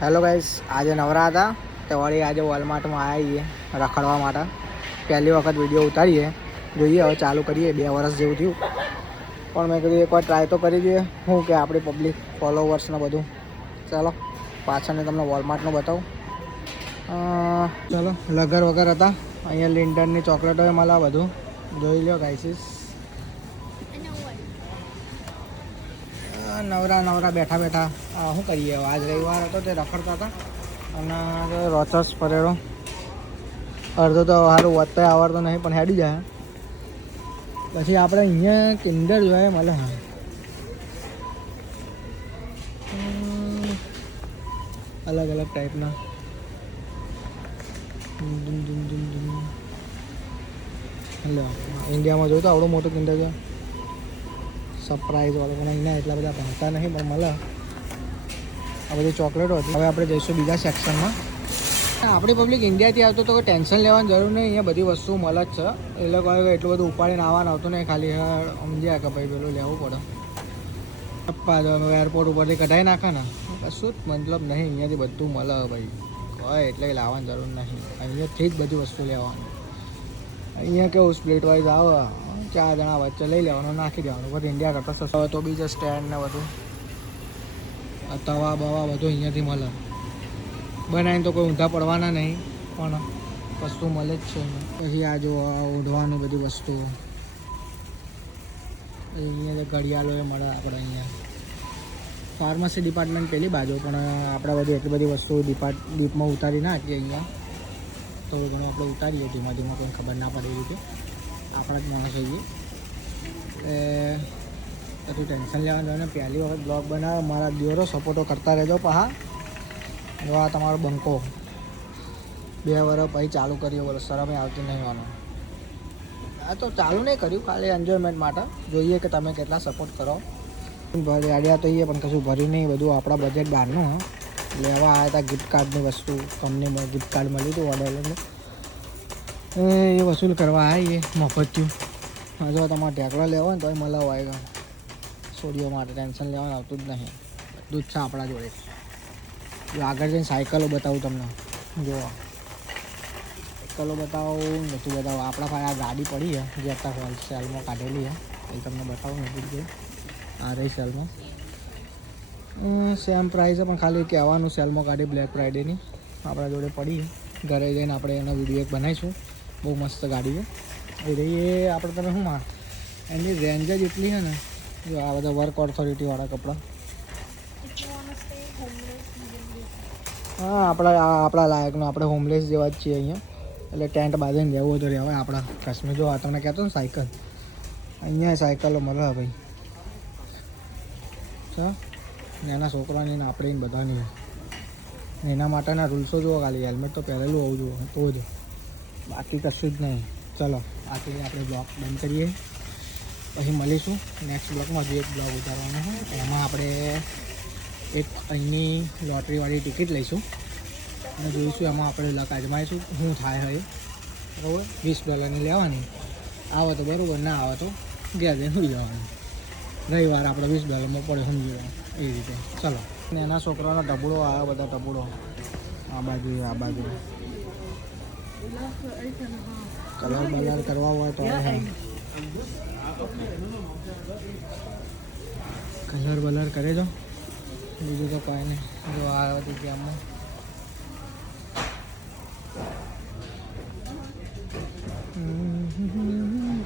Hello guys, આજે નવરા હતા તો વળી આજે વોલમાર્ટમાં આવ્યા છીએ રખડવા માટે. પહેલી વખત વિડીયો ઉતારીએ, જોઈએ હવે ચાલુ કરીએ. 2 વર્ષ જેવું થયું પણ મેં કીધું એકવાર ટ્રાય તો કરી દઈએ શું કે આપણી પબ્લિક ફોલોવર્સને બધું. ચાલો પાછળને તમને વોલમાર્ટનું બતાવું. ચાલો લગર વગર હતા. અહીંયા લિન્ટનની ચોકલેટો મળે બધું જોઈ લો ગાઈસીસ. નવરા બેઠા શું કરીએ હવે. આજ રવિવાર હતો તે રખડતા હતા અને રોચસ પરેડો અડધો તો સારું વધતા આવડતો નહીં પણ હેડી જાય. પછી આપણે અહીંયા કિન્ડર જોઈએ મળે. હા અલગ અલગ ટાઈપના હેલો ઇન્ડિયામાં જોયું તો આવડું મોટું કિન્ડર છે સરપ્રાઈઝ વાળું. પણ અહીંના એટલા બધા ભાવતા નહીં પણ મળે. આ બધી ચોકલેટો હતી. હવે આપણે જઈશું બીજા સેક્શનમાં. આપણી પબ્લિક ઇન્ડિયાથી આવતો તો કોઈ ટેન્શન લેવાની જરૂર નહીં. અહીંયા બધી વસ્તુ મળે જ છે. એ લોકો એટલું બધું ઉપાડીને આવવાનું આવતું નહીં. ખાલી સમજ્યા કે ભાઈ પેલું લેવું પડે. એરપોર્ટ ઉપરથી કઢાઈ નાખે ને કશું જ મતલબ નહીં. અહીંયાથી બધું મળે ભાઈ. હોય એટલે લાવવાની જરૂર નહીં. અહીંયાથી જ બધી વસ્તુ લેવાની. અહીંયા કેવું સ્પ્લિટ વાઇઝ આવે, 4 જણા વચ્ચે લઈ લેવાનું, નાખી દેવાનું. બધું ઇન્ડિયા કરતાં સસ્તું હોય તો બીજા સ્ટેન્ડ ને બધું તવા બવા બધું અહીંયાથી મળે. બનાવીને તો કોઈ ઊંધા પડવાના નહીં પણ વસ્તુ મળે જ છે. પછી આ જો ઓઢવાની બધી વસ્તુઓ અહીંયા ઘડિયાળો એ મળે આપણે અહીંયા. ફાર્મસી ડિપાર્ટમેન્ટ પેલી બાજુ પણ આપણે બધી એટલી બધી વસ્તુ ડીપમાં ઉતારી નાખીએ. અહીંયા થોડું ઘણું આપણે ઉતારીએ ધીમા કોઈ ખબર ના પડે એ રીતે. આપણા જ માણસ હોઈએ બધું ટેન્શન લેવાનું ને. પહેલી વખત બ્લોગ બનાવે મારા દિયોરો સપોર્ટો કરતા રહેજો. પહા જો આ તમારો બંકો 2 વર્ષ પછી ચાલુ કર્યો. બોલો શરમે આવતી નહીં વાનું. આ તો ચાલુ નહીં કર્યું, ખાલી એન્જોયમેન્ટ માટે. જોઈએ કે તમે કેટલા સપોર્ટ કરો. આડ્યા તો એ પણ કશું ભર્યું નહીં. બધું આપણા બજેટ બહારનું. હા લેવા આવ્યા હતા ગિફ્ટ કાર્ડની વસ્તુ. કંપનીમાં ગિફ્ટ કાર્ડ મળ્યું હતું ઓર્ડર એ વસૂલ કરવા આવીએ મફત થયું. જો તમારે ઢેકડા લેવા ને તો મળે હોય સોડીઓ માટે ટેન્શન લેવાનું આવતું જ નહીં. બધું જ છે આપણા જોડે. જો આગળ જઈને સાયકલો બતાવું તમને. જો સાયકલો બતાવું નથી બતાવું. આપણા પાસે આ ગાડી પડી છે જે અત્યારે હોલસેલમાં કાઢેલી છે એ તમને બતાવું નથી જે આ રહી સેલમાં. સેમ પ્રાઇસ પણ ખાલી કહેવાનું સેલમાં કાઢી બ્લેક ફ્રાઈડેની આપણા જોડે પડી. ઘરે જઈને આપણે એનો વિડીયો એક બનાવીશું. બહુ મસ્ત ગાડી છે એ રહી. એ આપણે તમે શું માર એની રેન્જ જ એટલી છે ને. જો આ બધા વર્ક ઓથોરિટીવાળા કપડાં. હા આપણા લાયકનું. આપણે હોમલેસ જેવા જ છીએ અહીંયા. એટલે ટેન્ટ બાંધીને રહેવું તો રહેવાય આપણા કાશ્મીર. જો આ તમને કહેતો ને સાયકલ, અહીંયા સાયકલો મળે ભાઈ. નાના છોકરાની ને આપણે બધાની. એના માટેના રૂલ્સો જુઓ. ખાલી હેલ્મેટ તો પહેરેલું હોવું જોઈએ તો જ, બાકી કશું જ નહીં. ચલો આથી આપણે બ્લોગ બંધ કરીએ. પછી મળીશું નેક્સ્ટ બ્લોગમાં. હજી એક બ્લોગ ઉતારવાનો હોય એમાં આપણે એક અહીંની લોટરીવાળી ટિકિટ લઈશું અને જોઈશું એમાં આપણે લક અજમાઈશું શું થાય હોય. બરાબર $20 લેવાની. આવે તો બરાબર, ના આવે તો ઘેર જઈને સુઈ જવાનું. રવિવાર આપણે $20 પડે સમજી જવાનું એ રીતે. ચલો નાના છોકરાનો ટબુડો આવે, બધા ટબુડો આ બાજુ આ બાજુ. કલર બલર કરવા હોય તો કલર બલર કરે જો. બીજું તો કાંઈ નહીં. જો આ હતી ગેમમાં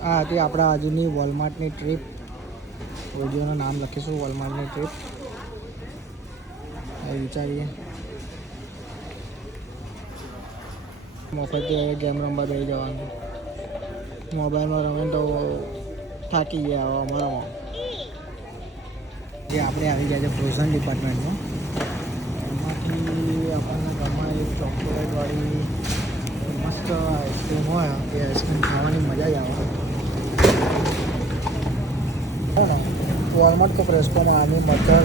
આ હતી આપણા આજુની વોલમાર્ટની ટ્રીપ. વિડીયોનું નામ લખીશું વોલમાર્ટની ટ્રીપ. એ વિચારીએ મફતથી હવે ગેમ રમવા દઈ જવાનું. મોબાઈલમાં રમે તો થાકી ગયા અમારામાં. જે આપણે આવી ગયા છે ફ્રોઝન ડિપાર્ટમેન્ટમાં. એમાંથી આપણને ઘરમાં એક ચોકલેટવાળી મસ્ત આઈસ્ક્રીમ હોય એ આઈસ્ક્રીમ ખાવાની મજા જ આવે. વોલમાર્ટ તો પ્રેસ્કોમાં આની મટર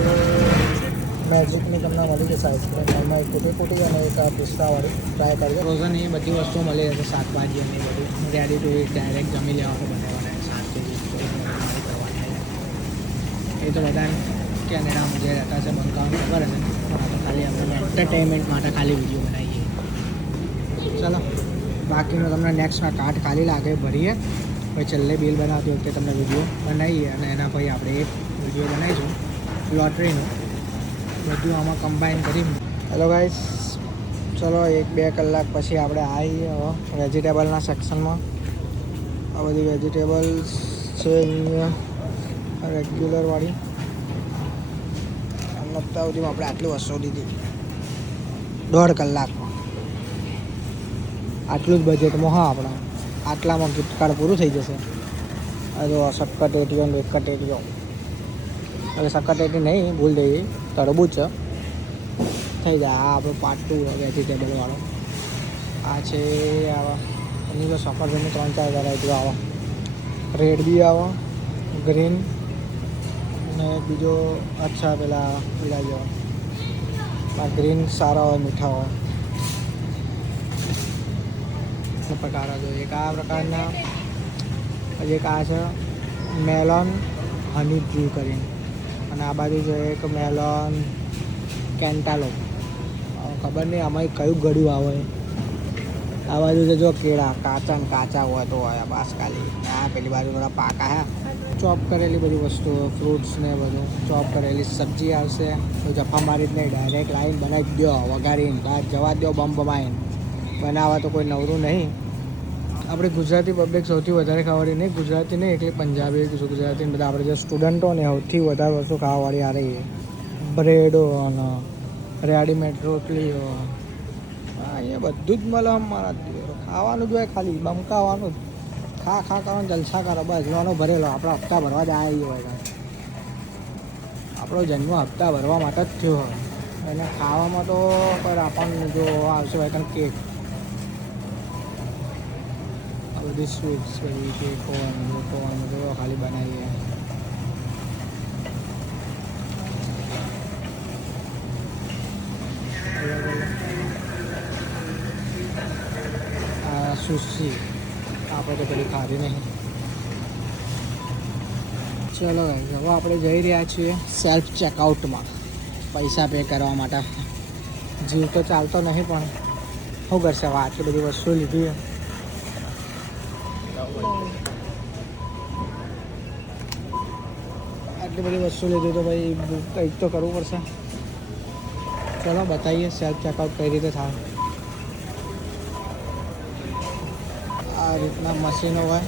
મેજિકની તમને મળી જશે આઈસ્ક્રીમ. એમાં એક કુટી અને એક પિસ્તાવાળી ટ્રાય કરજો. ફ્રોઝન એ બધી વસ્તુઓ મળી જશે. શાકભાજી અને બધું રેડી ટુ ઇટ ડાયરેક્ટ જમી લેવાનું બનાવવાના. શાકભાજી કરવાની એ તો બધા કેનેડામાં જે રહેતા છે બંકાવાનું ખબર હશે. ખાલી આપણે એન્ટરટેનમેન્ટ માટે ખાલી વિડીયો બનાવીએ. ચાલો બાકીનું તમને નેક્સ્ટમાં કાર્ડ ખાલી લાગે ભરીએ, પછી છેલ્લે બિલ બનાવતી વખતે તમને વિડીયો બનાવીએ અને એના પછી આપણે એક વિડીયો બનાવીશું લોટરીનું, બધું આમાં કમ્બાઈન કરી. હેલો ગાઈસ, ચલો 1-2 કલાક પછી આપણે આવીએ વેજીટેબલના સેક્શનમાં. આ બધી વેજીટેબલ્સ છે અહીંયા રેગ્યુલરવાળી. નતા સુધીમાં આપણે આટલી વસ્તુ લીધી 1.5 કલાકમાં. આટલું જ બજેટમાં. હા, આપણા આટલામાં ગિફ્ટ કાર્ડ પૂરું થઈ જશે. આ જો સક્કટેટીઓ ને વેકટેટીઓ, હવે સક્કટેટી નહીં ભૂલ થઈ, તરબૂચ થઈ જાય. આ આપણું પાર્ટ 2 વેજીટેબલવાળો. આ છે આવા એની તો સફરજનની 3-4 વેરાયટીઓ આવે. રેડ બી આવે, ગ્રીન અને બીજો અચ્છા પેલા પીળા જેવા. ગ્રીન સારા હોય, મીઠા હોય પ્રકાર. જો એક આ પ્રકારના, પછી એક આ છે મેલોન હની ડ્યુ કરીને, અને આ બાજુ છે એક મેલોન કેન્ટાલો. ખબર નહીં આમાં કયું ગળ્યું આવે. આ બાજુ છે જો કેળા કાચા હોય તો હોય બસ ખાલી. આ પેલી બાજુ થોડા પાકા હે. ચોપ કરેલી બધી વસ્તુઓ, ફ્રૂટ્સ ને બધું ચોપ કરેલી સબ્જી આવશે. તો જફા મારી જ નહીં, ડાયરેક્ટ લાવીને બનાવી દો, વઘારીને બહાર જવા દો, બમાઈને બનાવવા તો કોઈ નવરું નહીં. આપણે ગુજરાતી પબ્લિક સૌથી વધારે ખાવાવાળી નહીં, ગુજરાતી નહીં એટલે પંજાબી ગુજરાતી બધા આપણે જે સ્ટુડન્ટો ને સૌથી વધારે વસ્તુ ખાવાવાળી આ રહી. બ્રેડો અને રેડીમેડ રોટલીઓ, અહીંયા બધું જ મળે. મારા ખાવાનું જ હોય, ખાલી બમકાવાનું જ. ખા કરવાનું, જલસા કરો, બસ લોનો ભરેલો. આપણો હપ્તા ભરવા જ આવી હોય. આપણો જન્મ હપ્તા ભરવા માટે જ થયો હોય. એને ખાવામાં તો પર આપણને જો આવશે હોય કારણ કેક, આ બધી સ્વીટ્સ બધી કેકો બધું ખાલી બનાવીએ. આ સુશી આપણે તો પેલી ખાધી નહીં. ચલો ગાઈસ, હવે આપણે જઈ રહ્યા છીએ સેલ્ફ ચેકઆઉટમાં પૈસા પે કરવા માટે. જીવ તો ચાલતો નહીં પણ શું કરશે, હવે આટલી બધી વસ્તુ લીધી. આટલી બધી વસ્તુ લીધી તો ભાઈ કંઈક તો કરવું પડશે. ચલો બતાવીએ સેલ્ફ ચેકઆઉટ કઈ રીતે થાય. આ રીતના મશીનો હોય.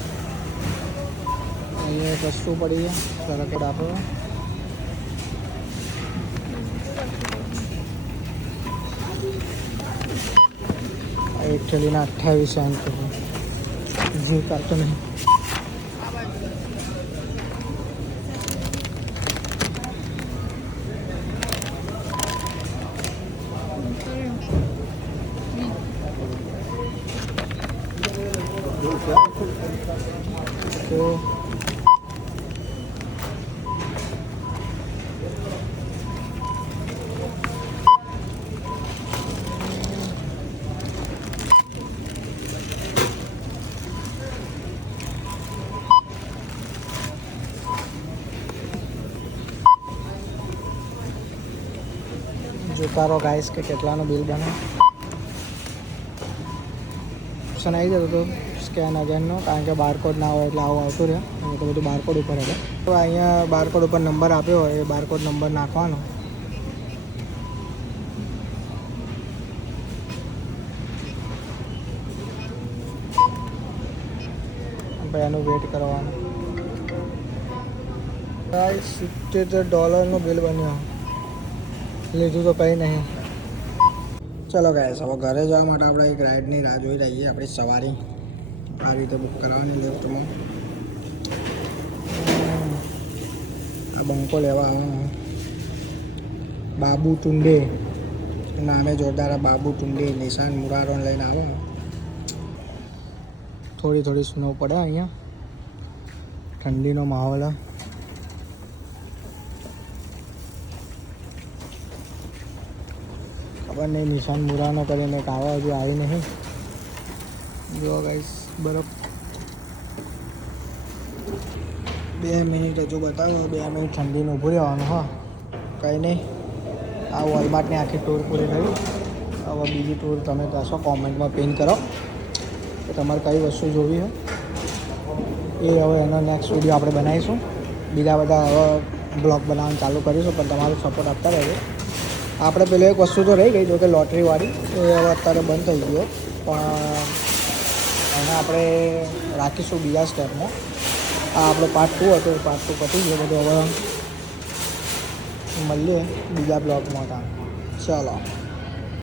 અહીંયા એક વસ્તુ પડી છે, સરકડ આપો. એક થેલીના 28 સેન્ટ. જીવ કાઢતો નહીં. તો જોતા રહો ગાઈસ કે કેટલાનું બિલ બને. ઓપ્શન આવી જતો હતો સ્કેન અગેનનો, કારણ કે બારકોડ ના હોય એટલે આવું આવતું રહે. તો બધું બારકોડ ઉપર હતો. તો અહીંયા બારકોડ ઉપર નંબર આપ્યો હોય, એ બારકોડ નંબર નાખવાનો. પછી એનું વેટ કરવાનું. $77 બિલ બન્યો. લીધું તો કંઈ નહીં. ચલો ગાઈસ, હવે ઘરે જવા માટે આપણે એક રાઈડની રાહ જોઈ રહીએ. આપણી સવારી આ રીતે બુક કરાવવાની લિફ્ટમાં. આ બંકો લેવા આવવાનો બાબુ ટુંડે, નામે જોરદાર બાબુ ટુંડે, નિશાન મુરારો લઈને આવો. થોડી સ્નો પડે અહીંયા, ઠંડીનો માહોલ. ખબર નહીં નિશાન મુરાનો કરીને એક આવા હજુ આવી નહીં. જો ગાઈસ બરફ 2 મિનિટ હજુ બતાવો. 2 મિનિટ ઠંડીનું ઊભું રહેવાનું. હા કંઈ નહીં, આ વોલમાર્ટની આખી ટૂર પૂરી થઈ. હવે બીજી ટૂર તમે કહેશો કોમેન્ટમાં પિન કરો કે તમારે કઈ વસ્તુ જોવી હોય એ. હવે એનો નેક્સ્ટ વિડીયો આપણે બનાવીશું. બીજા બધા હવે બ્લોગ બનાવવાનું ચાલુ કરીશું, પણ તમારો સપોર્ટ આપતા રહેજો. આપણે પેલી એક વસ્તુ તો રહી ગઈ, જો કે લોટરીવાળી, એ હવે અત્યારે બંધ થઈ ગયો, પણ એને આપણે રાખીશું બીજા સ્ટેપમાં. આ આપણો પાર્ટ 2 હતો, પાર્ટ 2 પતી ગયો બધું. હવે મળીએ બીજા બ્લોગમાં. ચાલો.